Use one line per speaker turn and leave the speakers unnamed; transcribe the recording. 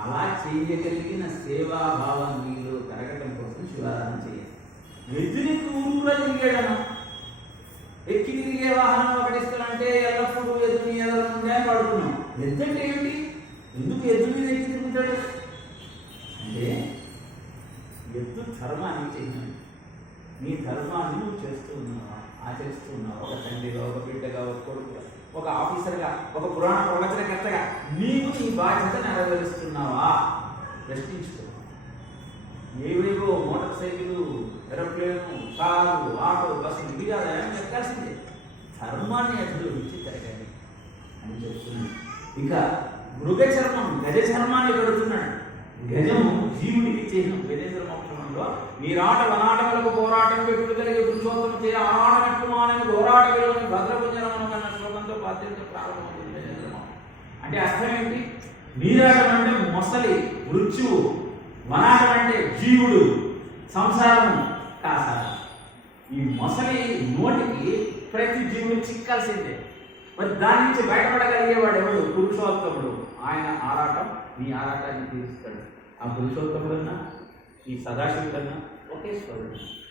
అలా చేయగలిగిన సేవాభావం మీలో పెరగటం కోసం శివారాధన చేయాలి ఎద్దునికి ఊరులో తిరిగాడను ఎక్కి తిరిగే వాహనం ఒకటిస్తానంటే ఎల్లప్పుడూ ఎదురు ఎదురుందే పడుతున్నాం పడుకున్నాం. ఎద్దు ఏమిటి? ఎందుకు ఎద్దు మీద ఎక్కి తిరుగుతాడు? అంటే ఎద్దు ధర్మాన్ని చేయాలి నీ ధర్మాన్ని నువ్వు చేస్తూ ఉన్నావా? ఆచరిస్తూ ఉన్నావు? ఒక తండ్రిగా ఒక బిడ్డగా ఒక కొడుకుగా ఒక ఆఫీసర్గా ఒక పురాణ ప్రవచనకర్తగా నీవు నీ బాధ్యత నెరవేరుస్తున్నావు. ప్రశ్నించుకో. ఏవేవో motorcycle aeroplane car auto bus ఇవి కాదు ఏమైనా ధర్మాన్ని అభివృద్ధి తిరగాలి అని చెప్తున్నాడు. ఇంకా మృగ చర్మం గజ చర్మాన్ని పెడుతున్నాడు గజము జీవుడికి చిహ్నం గజేంద్ర మోక్షంలో నీరాట వనాటములకు పోరాటం పెట్టుడు కలిగి పురుషోత్తమ చే ఆడనట్టు మానని పోరాట విలువని భద్రపుంజనమనం అన్న శ్లోకంతో బాధ్యత ప్రారంభమవుతుంది గజేంద్ర అంటే అర్థం ఏంటి? నీరాటం అంటే మొసలి మృత్యువు వనాటం అంటే జీవుడు సంసారము కాసారు. ఈ మొసలి నోటికి ప్రతి జీవుడు చిక్కాల్సిందే. మరి దాని నుంచి బయటపడగలిగేవాడు ఎవడు? పురుషోత్తముడు. ఆయన ఆరాటం నీ ఆరాటాన్ని తీరుస్తాడు. ఆ పురుషోత్తముడన్నా ఈ సదాశివుడన్నా ఒకే స్వరుడు